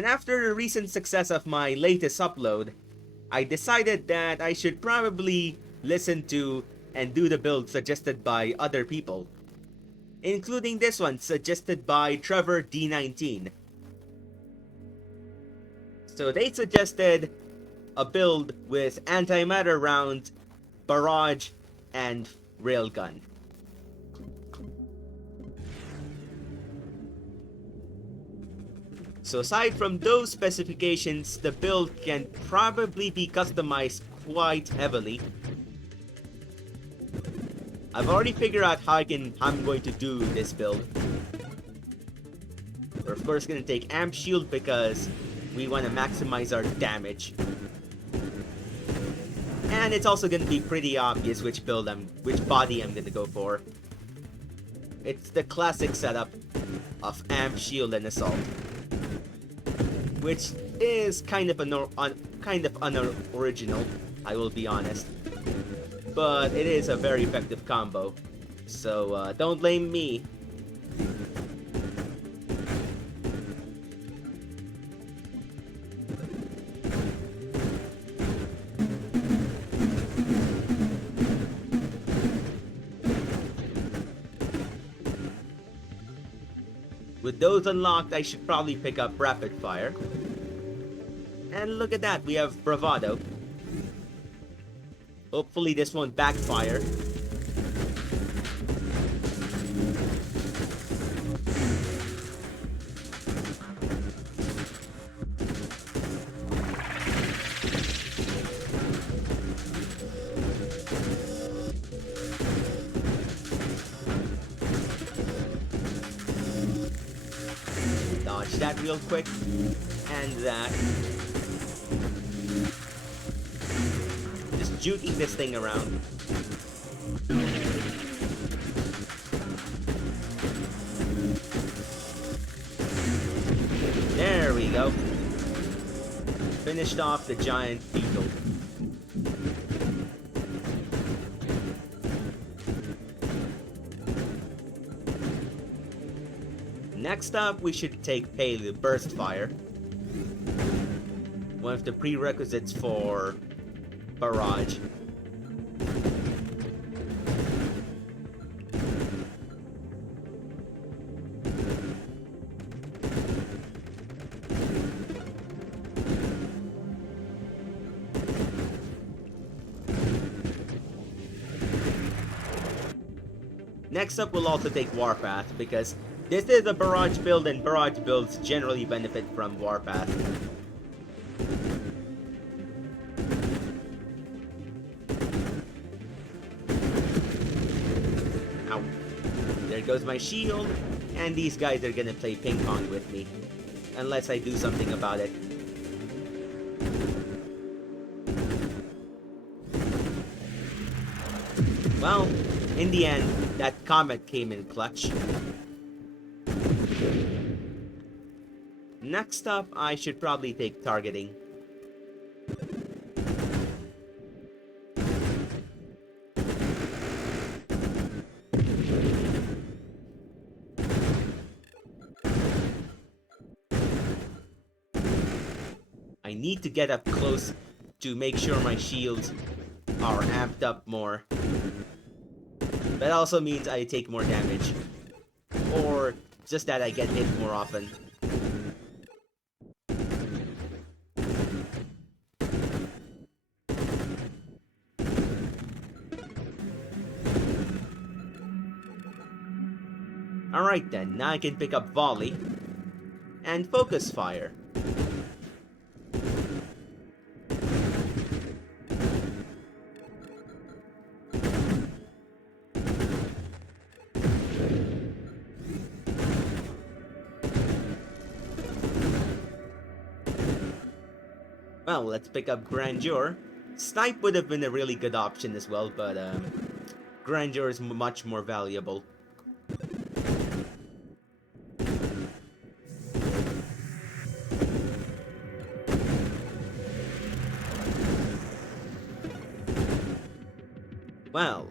And after the recent success of my latest upload, I decided that I should probably listen to and do the build suggested by other people, including this one suggested by Trevor D19. So they suggested a build with antimatter rounds, barrage, and railgun. So aside from those specifications, the build can probably be customized quite heavily. I've already figured out how I'm going to do this build. We're of course going to take amp shield because we want to maximize our damage. And it's also going to be pretty obvious which body I'm going to go for. It's the classic setup of amp shield and assault, which is kind of unoriginal, I will be honest. But it is a very effective combo, so don't blame me. With those unlocked, I should probably pick up rapid fire. And look at that, we have bravado. Hopefully this won't backfire. Dodge that real quick. And that. Juking this thing around. There we go. Finished off the giant beetle. Next up, we should take Payload Burst Fire. One of the prerequisites for barrage. Next up, we'll also take Warpath, because this is a barrage build and barrage builds generally benefit from Warpath. There goes my shield, and these guys are gonna play ping pong with me, unless I do something about it. Well, in the end, that comet came in clutch. Next up, I should probably take targeting. I need to get up close to make sure my shields are amped up more. That also means I take more damage. Or just that I get hit more often. Alright then, now I can pick up volley and focus fire. Well, let's pick up Grandeur. Snipe would have been a really good option as well, but Grandeur is much more valuable. Well,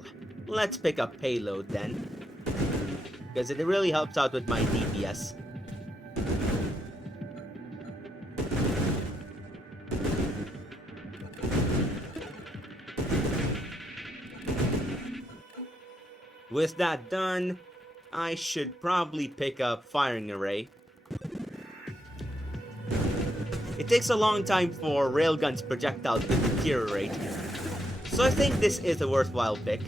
let's pick up Payload then, because it really helps out with my DPS. With that done, I should probably pick up firing array. It takes a long time for railgun's projectile to deteriorate, so I think this is a worthwhile pick.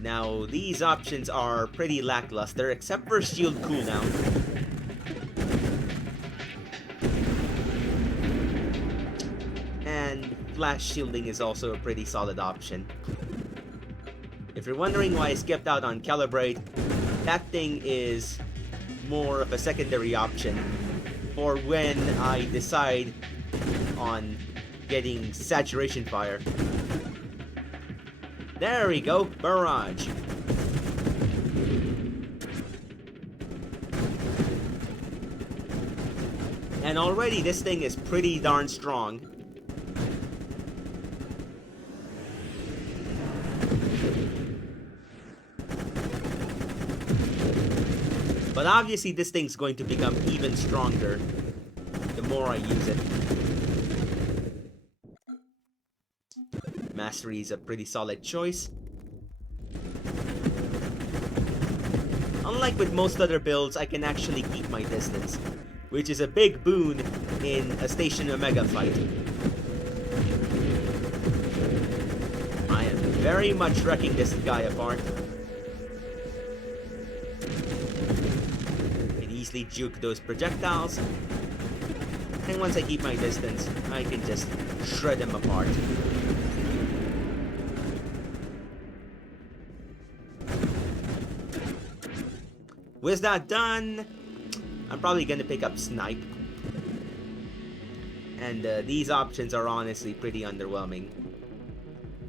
Now, these options are pretty lackluster except for shield cooldown. And flash shielding is also a pretty solid option. If you're wondering why I skipped out on calibrate, that thing is more of a secondary option for when I decide on getting saturation fire. There we go, barrage. And already this thing is pretty darn strong. But obviously this thing's going to become even stronger the more I use it. Mastery is a pretty solid choice. Unlike with most other builds, I can actually keep my distance, which is a big boon in a Station Omega fight. I am very much wrecking this guy apart. Easily juke those projectiles, and once I keep my distance, I can just shred them apart. With that done, I'm probably gonna pick up Snipe, and these options are honestly pretty underwhelming.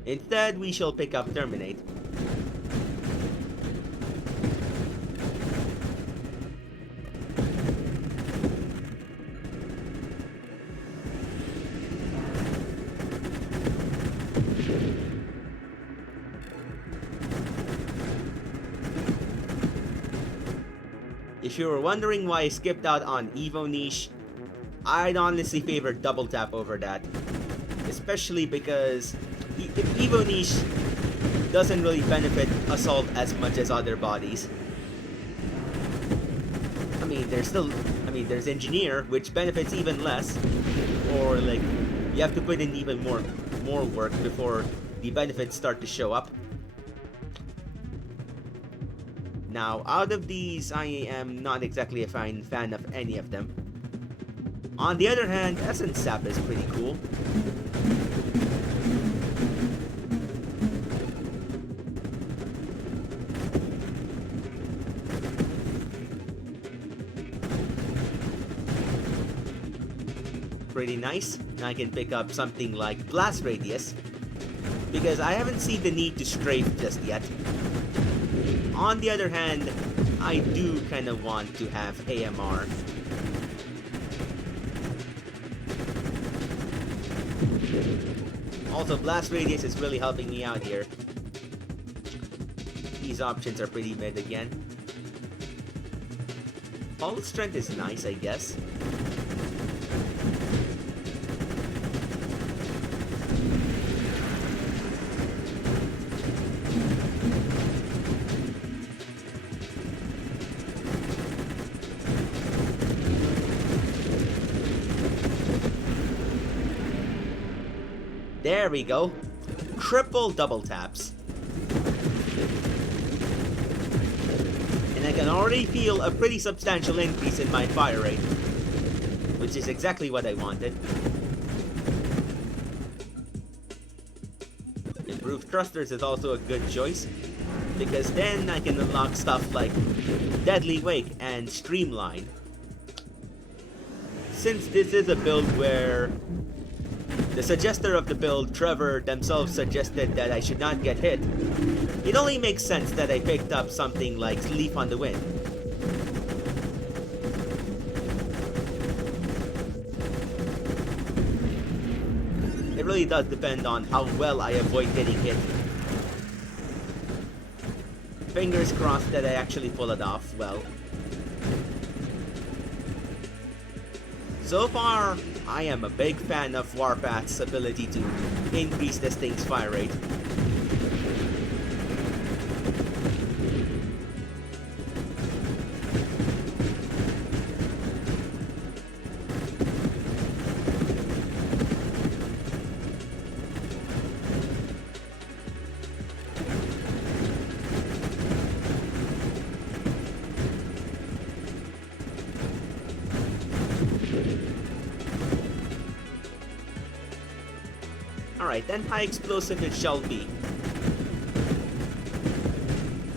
Instead, we shall pick up Terminate. If you were wondering why I skipped out on Evo Niche, I'd honestly favor double tap over that. Especially because Evo Niche doesn't really benefit Assault as much as other bodies. I mean, there's Engineer, which benefits even less. Or like, you have to put in even more work before the benefits start to show up. Now, out of these, I am not exactly a fan of any of them. On the other hand, Essence Sap is pretty cool. Pretty nice. I can pick up something like Blast Radius, because I haven't seen the need to strafe just yet. On the other hand, I do kind of want to have AMR. Also, Blast Radius is really helping me out here. These options are pretty mid again. All Strength is nice, I guess. There we go. Triple double taps. And I can already feel a pretty substantial increase in my fire rate, which is exactly what I wanted. Improved Thrusters is also a good choice, because then I can unlock stuff like Deadly Wake and Streamline. Since this is a build where the suggester of the build, Trevor, themselves suggested that I should not get hit, it only makes sense that I picked up something like Leaf on the Wind. It really does depend on how well I avoid getting hit. Fingers crossed that I actually pull it off well. So far, I am a big fan of Warpath's ability to increase this thing's fire rate. Alright, then high explosive it shall be.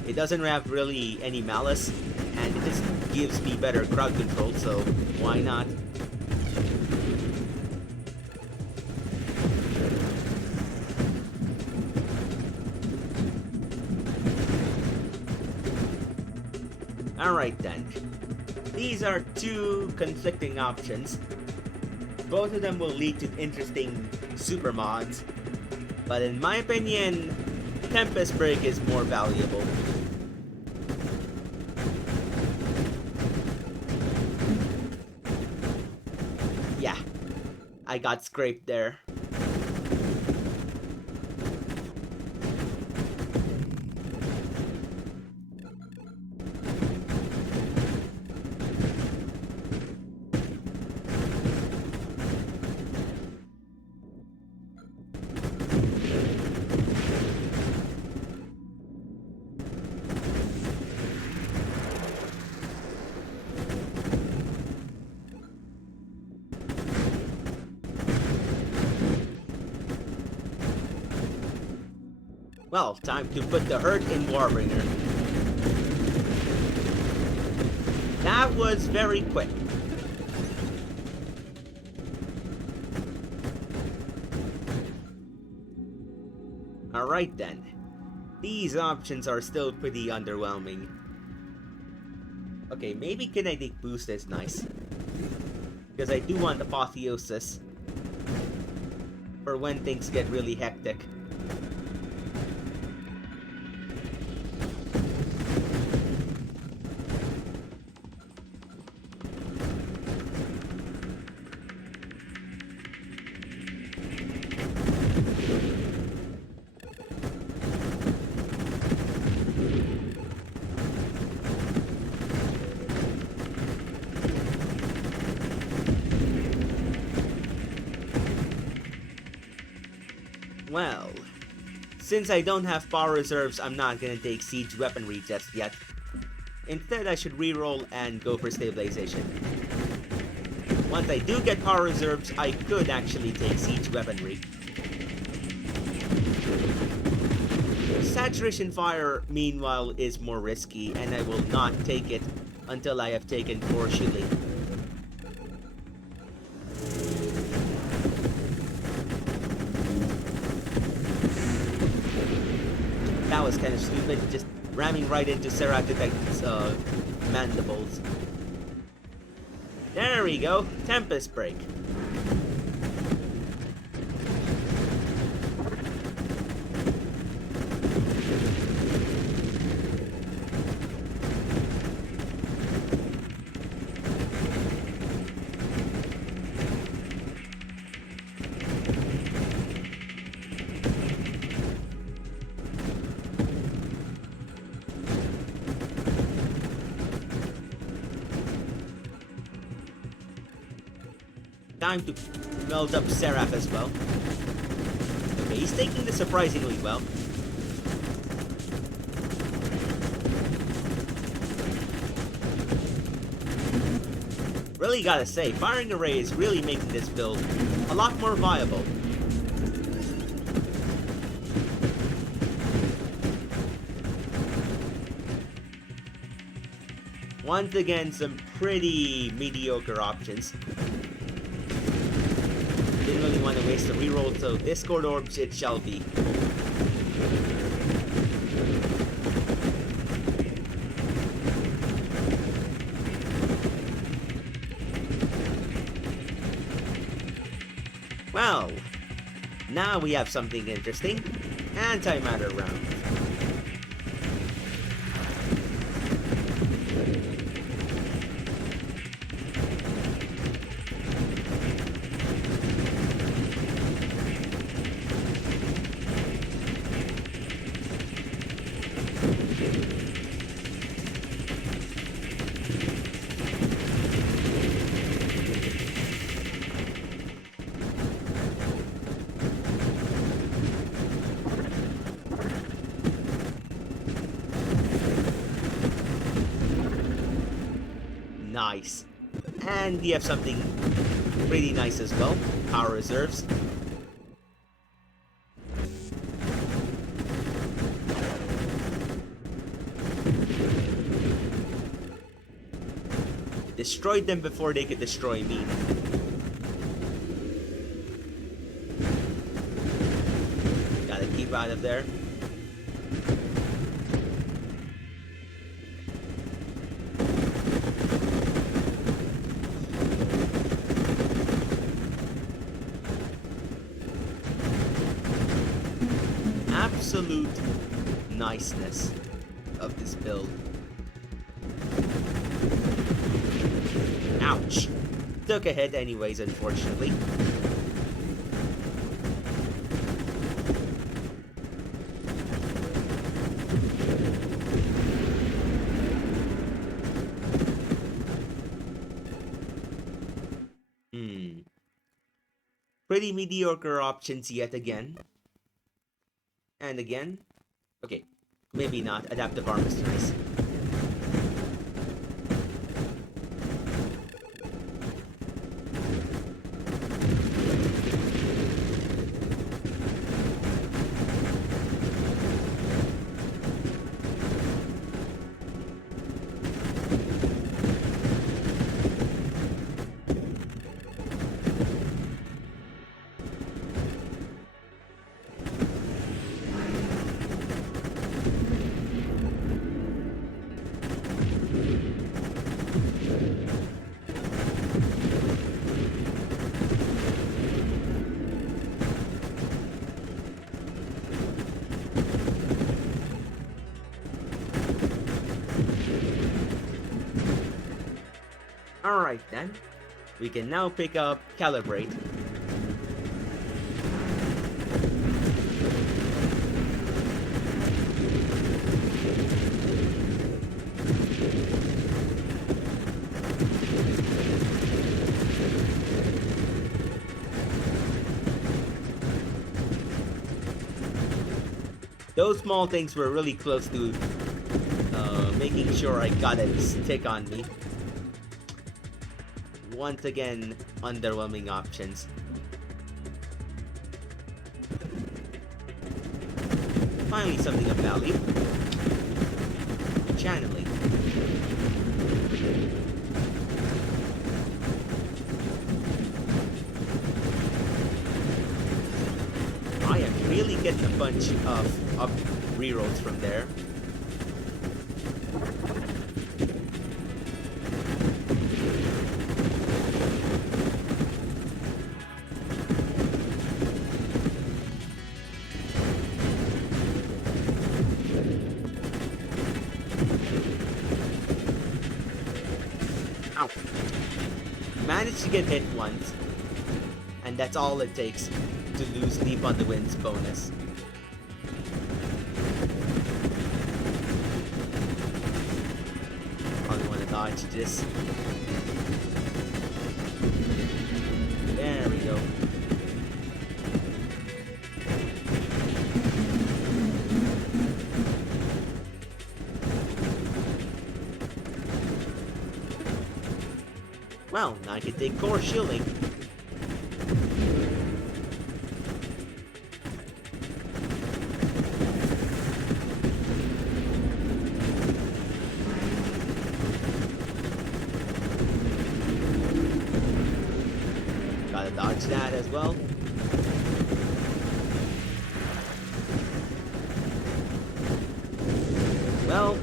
It doesn't have really any malice, and it just gives me better crowd control, so why not? Alright then. These are two conflicting options. Both of them will lead to interesting super mods, but in my opinion, Tempest Break is more valuable. Yeah, I got scraped there. Well, time to put the hurt in Warbringer. That was very quick. Alright then. These options are still pretty underwhelming. Okay, maybe kinetic boost is nice. Because I do want apotheosis for when things get really hectic. Well, since I don't have power reserves, I'm not gonna take siege weaponry just yet. Instead, I should reroll and go for stabilization. Once I do get power reserves, I could actually take siege weaponry. Saturation fire, meanwhile, is more risky, and I will not take it until I have taken 4 shielding. That was kind of stupid, just ramming right into Ceratitec's mandibles. There we go, Tempest Break. Time to melt up Seraph as well. Okay, he's taking this surprisingly well. Really gotta say, firing array is really making this build a lot more viable. Once again, some pretty mediocre options. Didn't really want to waste a reroll, so Discord Orbs it shall be. Well, now we have something interesting. Antimatter round. Nice. And we have something pretty nice as well. Power reserves. Destroyed them before they could destroy me. Gotta keep out of there. Absolute niceness of this build. Ouch. Took a hit anyways, unfortunately. Pretty mediocre options yet again. And again. Okay, maybe not. Adaptive armor is nice. Alright then, we can now pick up Calibrate. Those small things were really close to making sure I got it stick on me. Once again, underwhelming options. Finally, something of value. Channeling. I am really getting a bunch of up rerolls from there. Ow. Managed to get hit once, and that's all it takes to lose Leap on the Wind's bonus. Probably want to dodge this. There we go. Well, now I can take core shielding. Gotta dodge that as well. Well,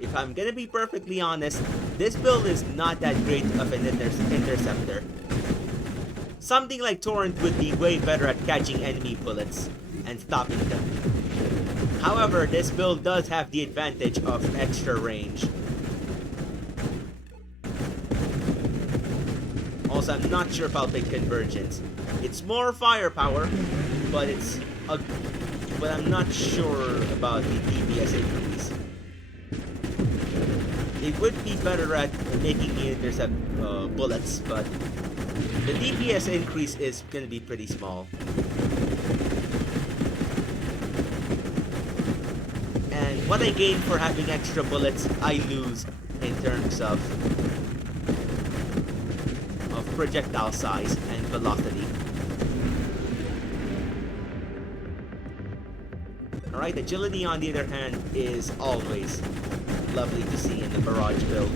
if I'm gonna be perfectly honest, this build is not that great of an interceptor. Something like Torrent would be way better at catching enemy bullets and stopping them. However, this build does have the advantage of extra range. also, I'm not sure if I'll pick Convergence. It's more firepower, but but I'm not sure about the DPS increase. It would be better at making me intercept bullets, but the DPS increase is gonna be pretty small. And what I gain for having extra bullets, I lose in terms of projectile size and velocity. Alright, agility on the other hand is always lovely to see in the barrage build.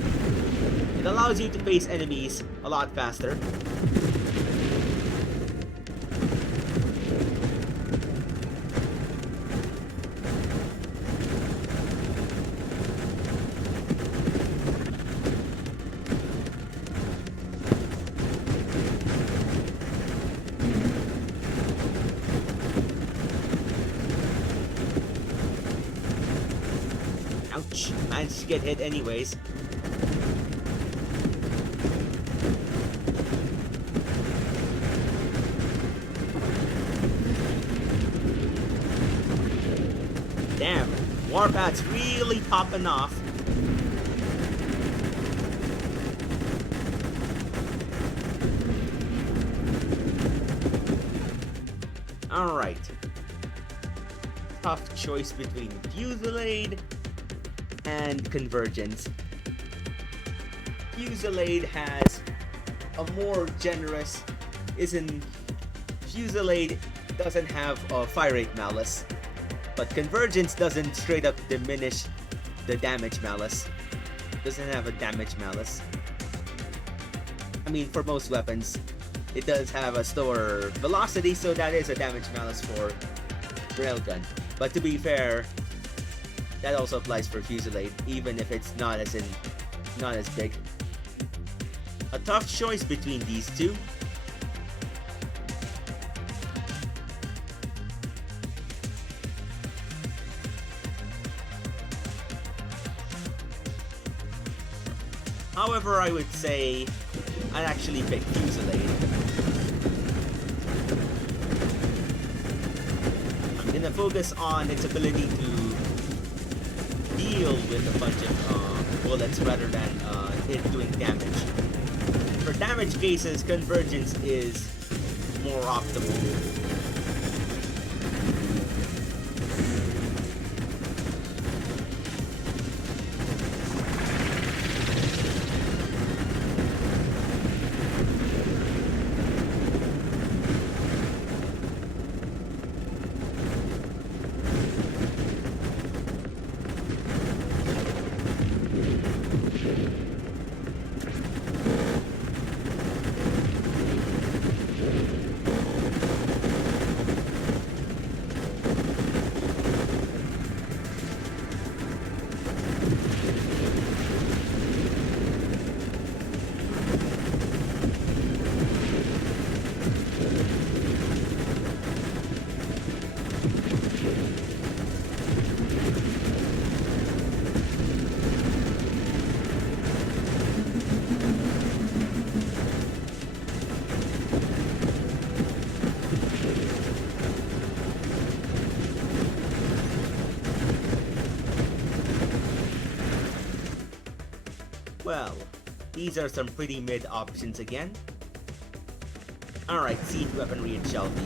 It allows you to face enemies a lot faster. Ouch, managed to get hit anyways. Damn, Warpath's really popping off. Alright. Tough choice between Fusillade and Convergence. Fusillade has a more generous... Fusillade doesn't have a fire rate malice, but Convergence doesn't straight up diminish the damage malice. Doesn't have a damage malice. I mean, for most weapons, it does have a slower velocity, so that is a damage malice for Railgun. But to be fair, that also applies for Fusillade, even if it's not as big. A tough choice between these two. However, I would say I'd actually pick Fusillade. I'm gonna focus on its ability to deal with a bunch of bullets rather than it doing damage. For damage cases, Convergence is more optimal. Well, these are some pretty mid options again. Alright, siege weaponry it shall be.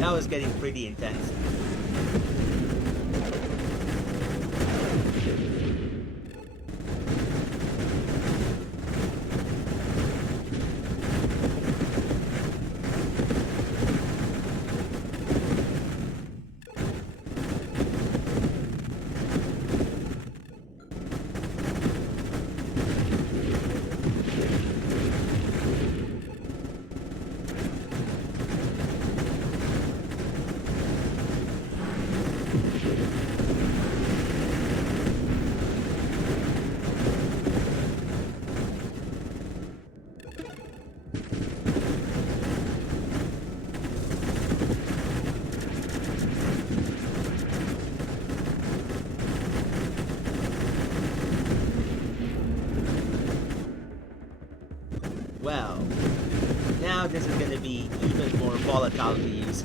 That was getting pretty intense. Well, now this is gonna be even more volatile to use.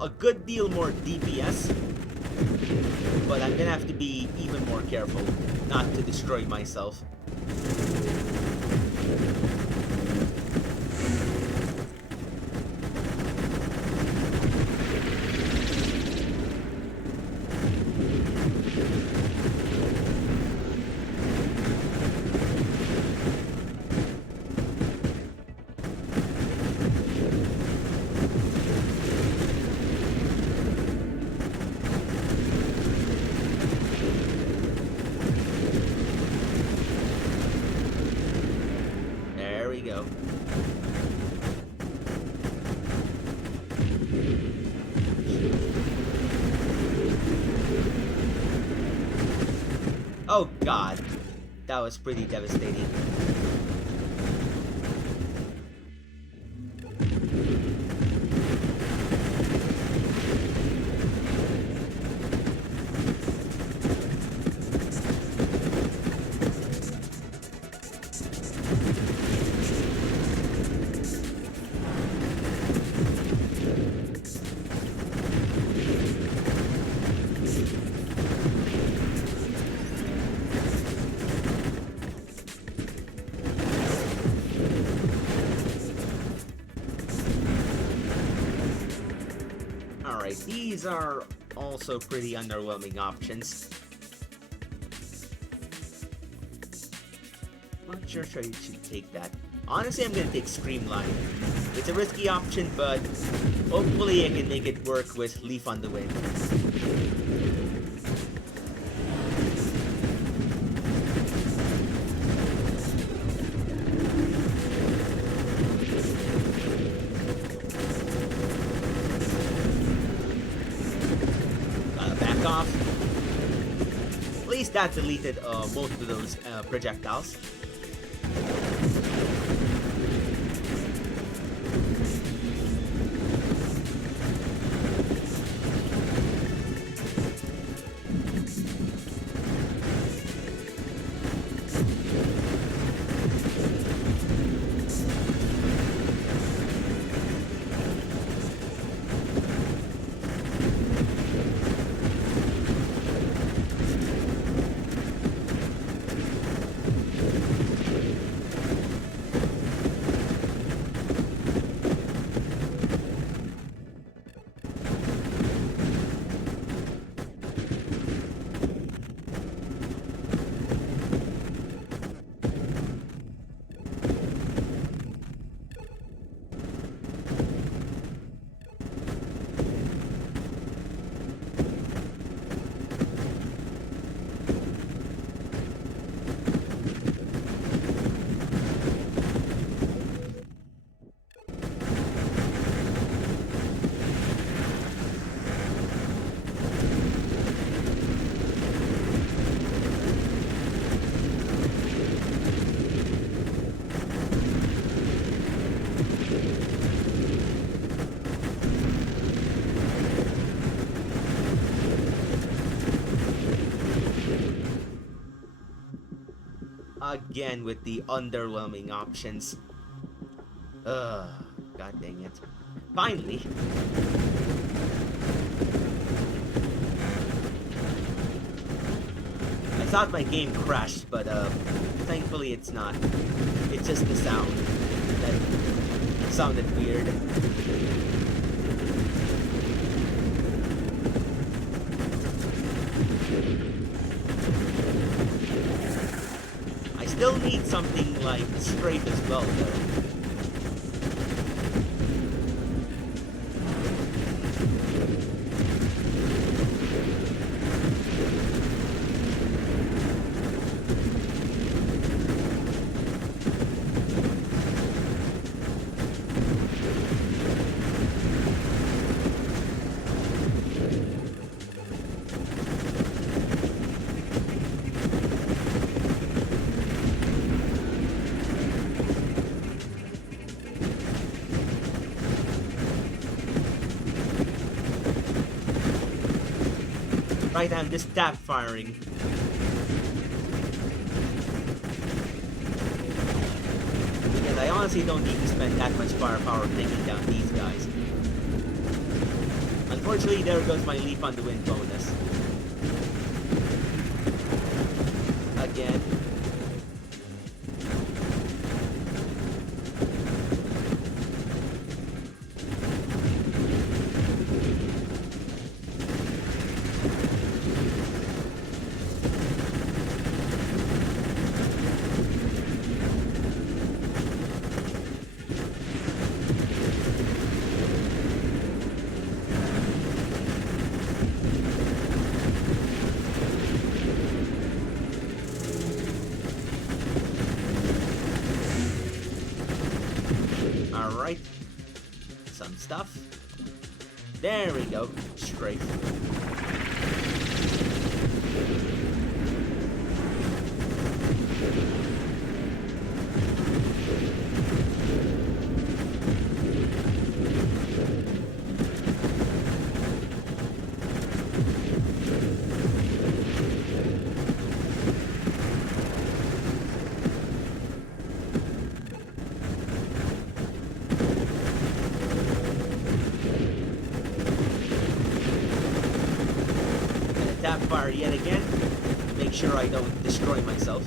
A good deal more DPS, but I'm gonna have to be even more careful not to destroy myself. There we go. Oh god, that was pretty devastating. Alright, these are also pretty underwhelming options. Not sure if I should take that. Honestly, I'm gonna take Screamline. It's a risky option, but hopefully I can make it work with Leaf on the Wind. Back off. At least that deleted most of those projectiles. Again with the underwhelming options. Ugh, god dang it. Finally! I thought my game crashed, but thankfully it's not. It's just the sound. That sounded weird. still need something like strafe as well, though. Right, I'm just tap firing. Because I honestly don't need to spend that much firepower taking down these guys. Unfortunately, there goes my leap on the wind bonus. Again. Alright. Some stuff. There we go. Strafe. Tap fire yet again. Make sure I don't destroy myself.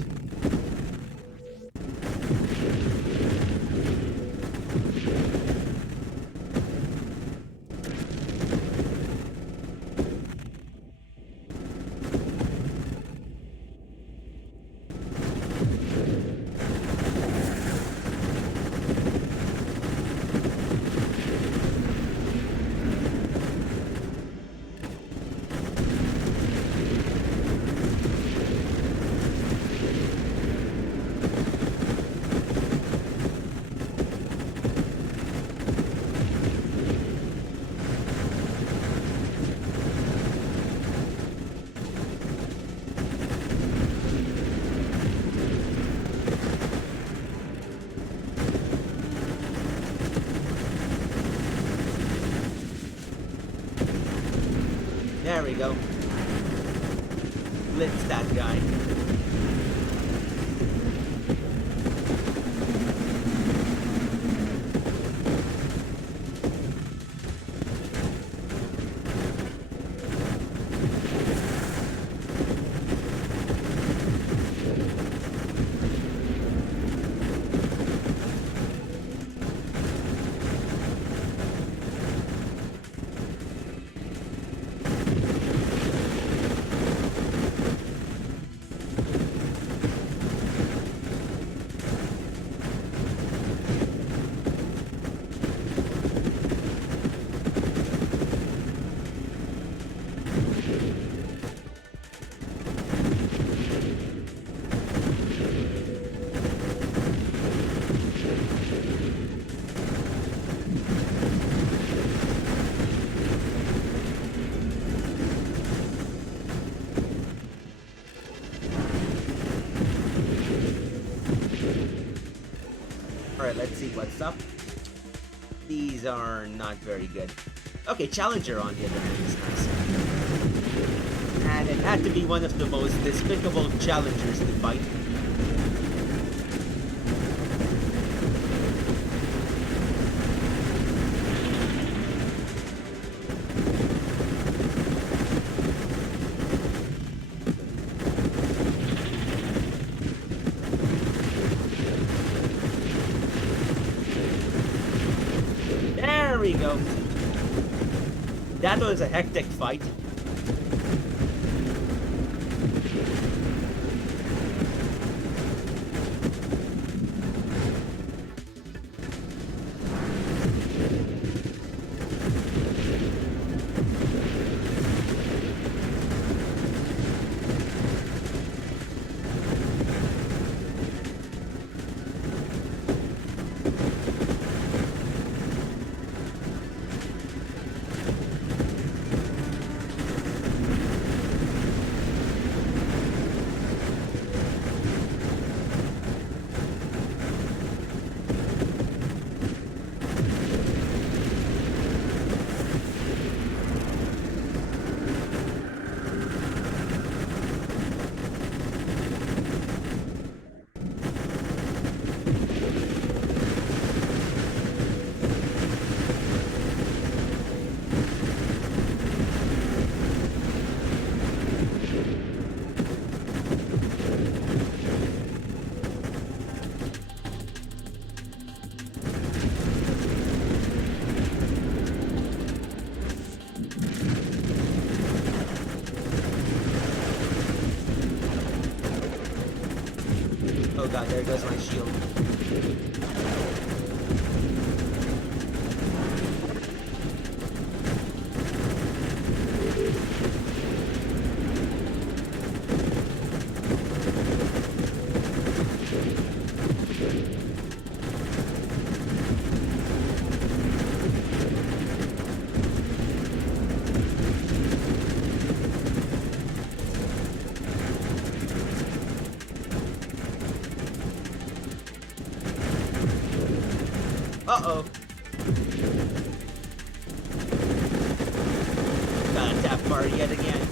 There we go. Blitz that guy. Alright, let's see what's up. These are not very good. Okay, Challenger on the other hand is nice. And it had to be one of the most despicable Challengers to fight. There we go. That was a hectic fight. god, there goes my shield. Uh-oh. Gotta tap bar yet again.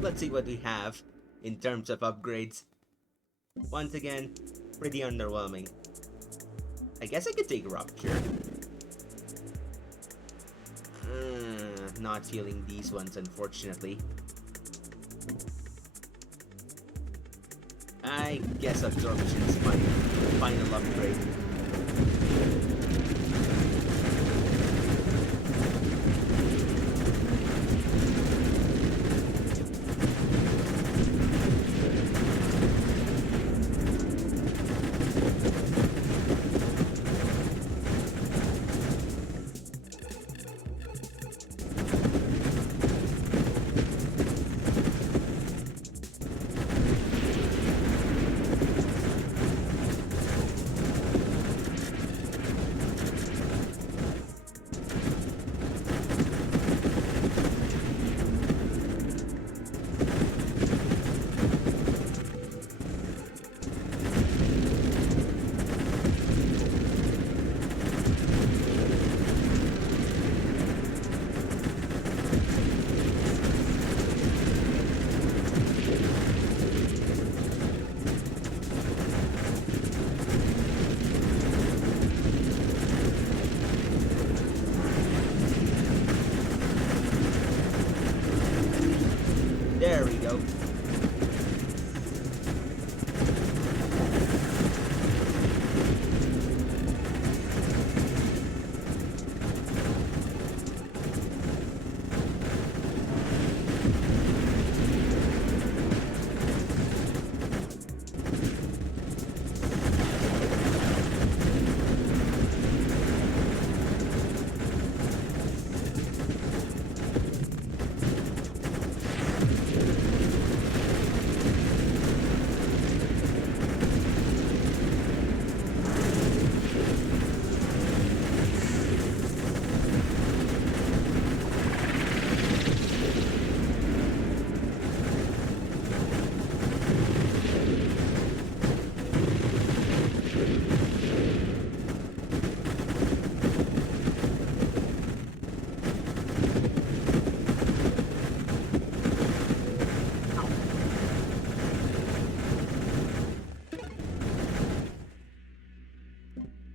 Let's see what we have in terms of upgrades. Once again, pretty underwhelming. I guess I could take Rupture. Not feeling these ones, unfortunately. I guess Absorption's my final upgrade.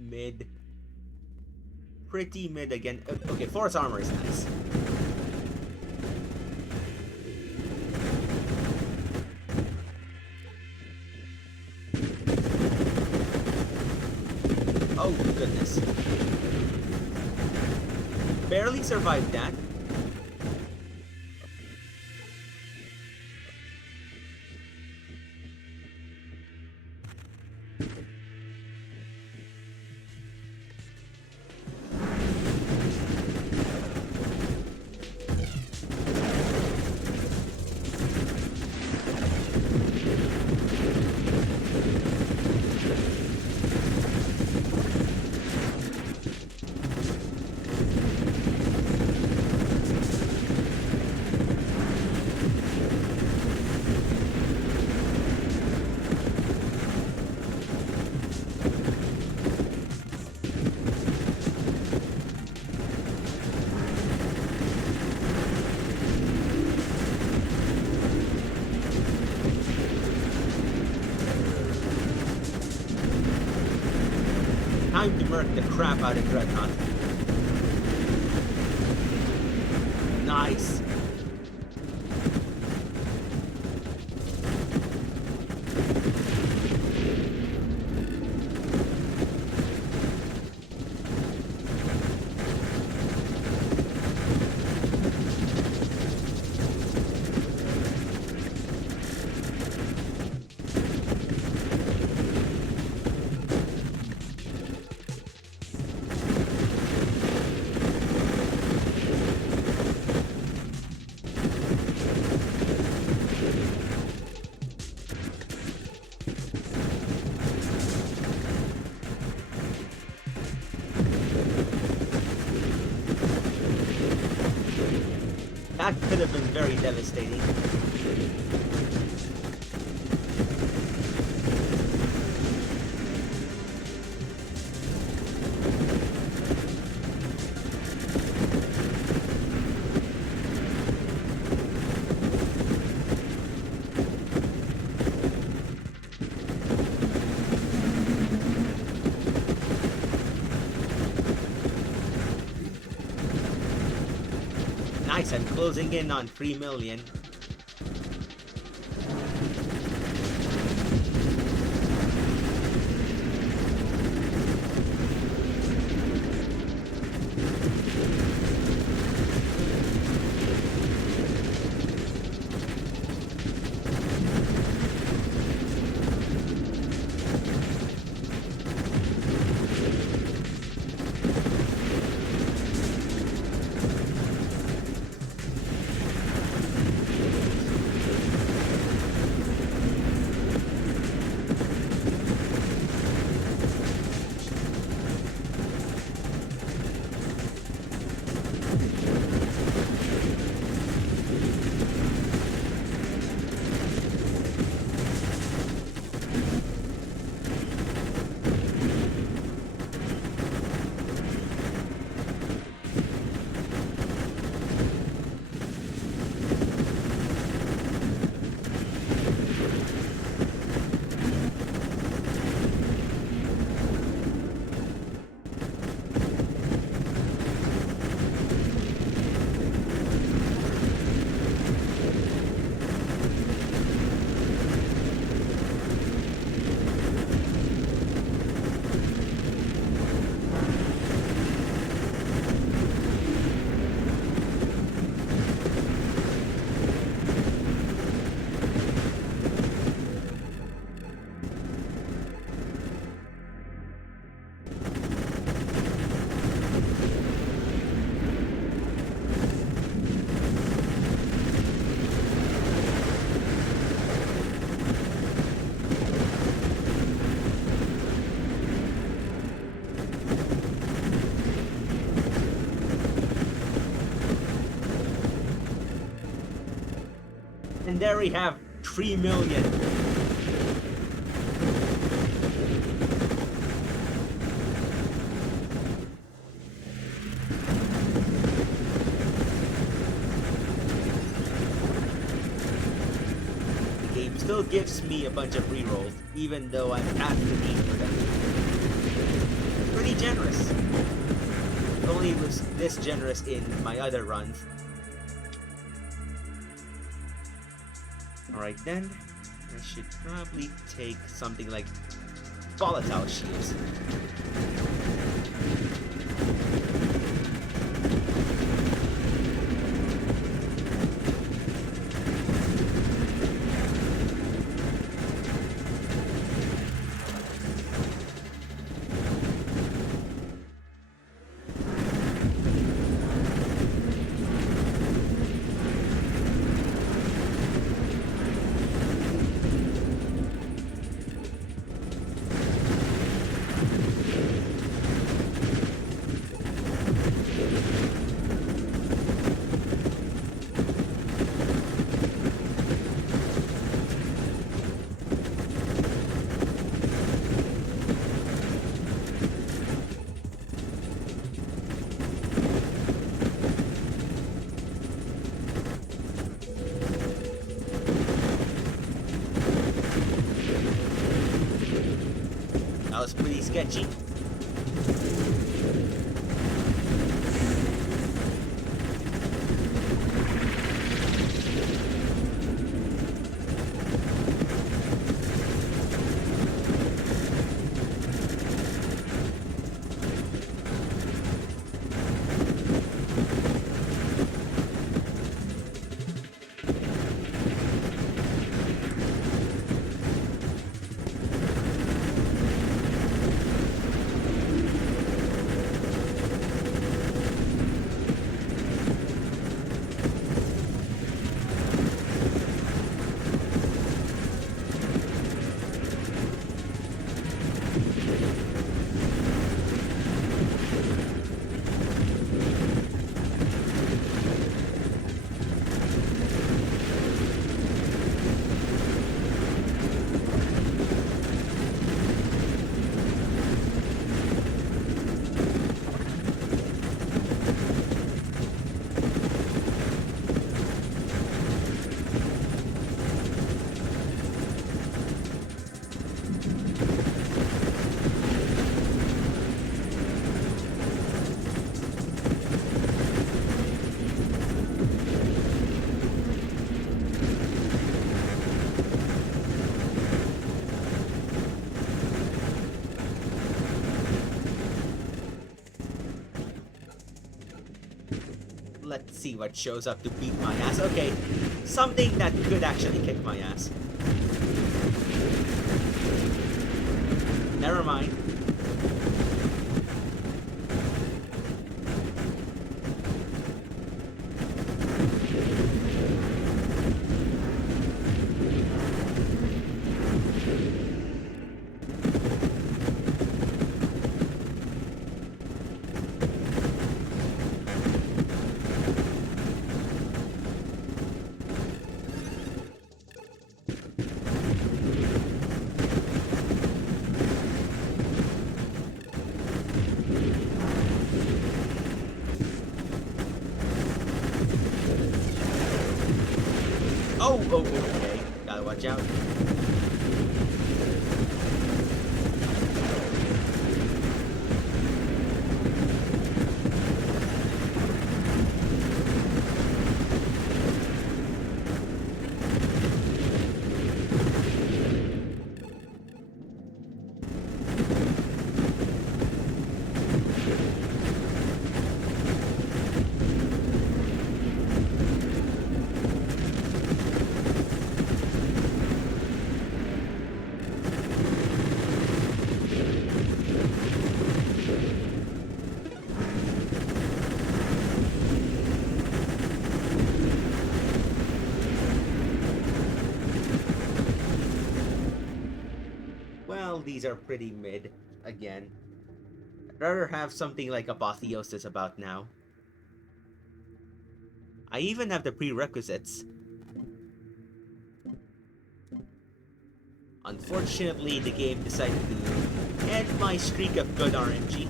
Mid. Pretty mid again. Okay, force armor is nice. Oh, goodness. Barely survived that. Time to murk the crap out of Dreadnought. Nice. That could have been very devastating. Nice, and closing in on 3 million. And there we have 3 million. The game still gives me a bunch of rerolls, even though I'm past the need for them. only was this generous in my other runs. Alright then, I should probably take something like volatile shields. That was pretty sketchy. Let's see what shows up to beat my ass. Okay, something that could actually kick my ass. Never mind. Oh, okay. Gotta watch out. Well, these are pretty mid, again. I'd rather have something like Apotheosis about now. I even have the prerequisites. Unfortunately, the game decided to end my streak of good RNG.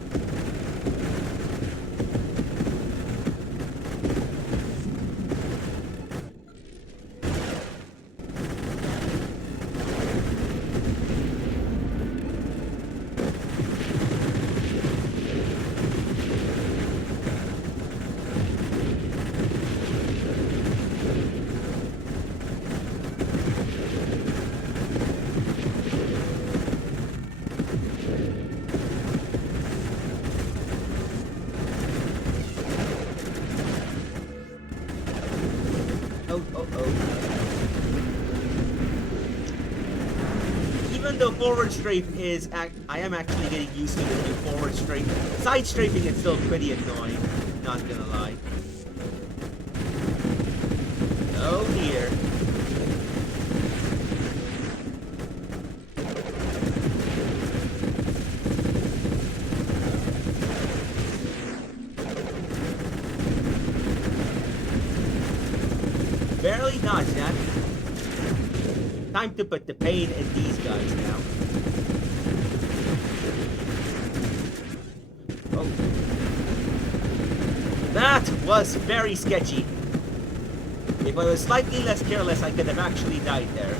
even though forward strafe is, I am actually getting used to the new forward strafe. Side strafing is still pretty annoying, not gonna lie. Oh dear. Barely dodged that. Time to put the pain in these guys now. Oh. That was very sketchy. If I was slightly less careless, I could have actually died there.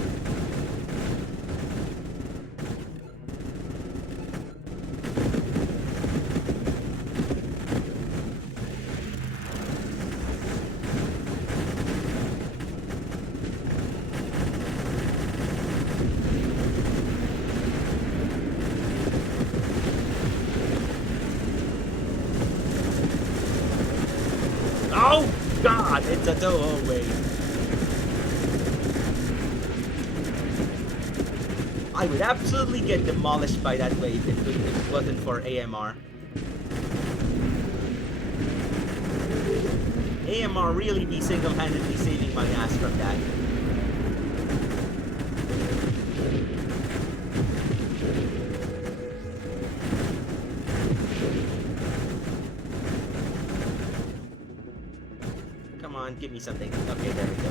Oh God, it's a Toho wave. I would absolutely get demolished by that wave if it wasn't for AMR. AMR really be single-handedly saving my ass from that. Come on, give me something. Okay, there we go.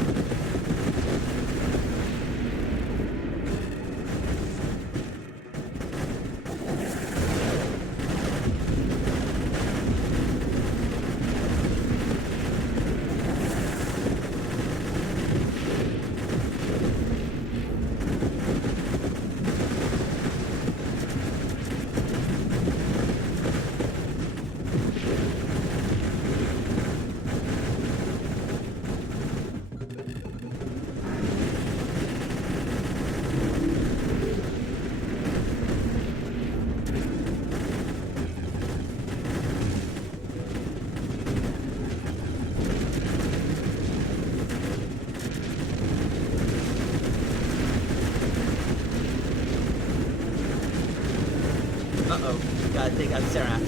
Uh-oh, gotta take out Seraph.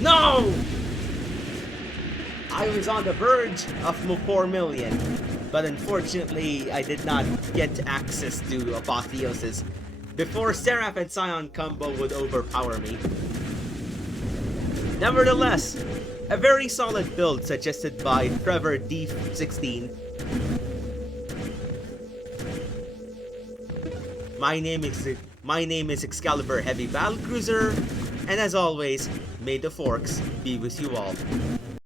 No! I was on the verge of 4 million, but unfortunately I did not get access to Apotheosis before Seraph and Scion combo would overpower me. Nevertheless, a very solid build suggested by Trevor D16. My name is Excalibur Heavy Battlecruiser, and as always, may the forks be with you all.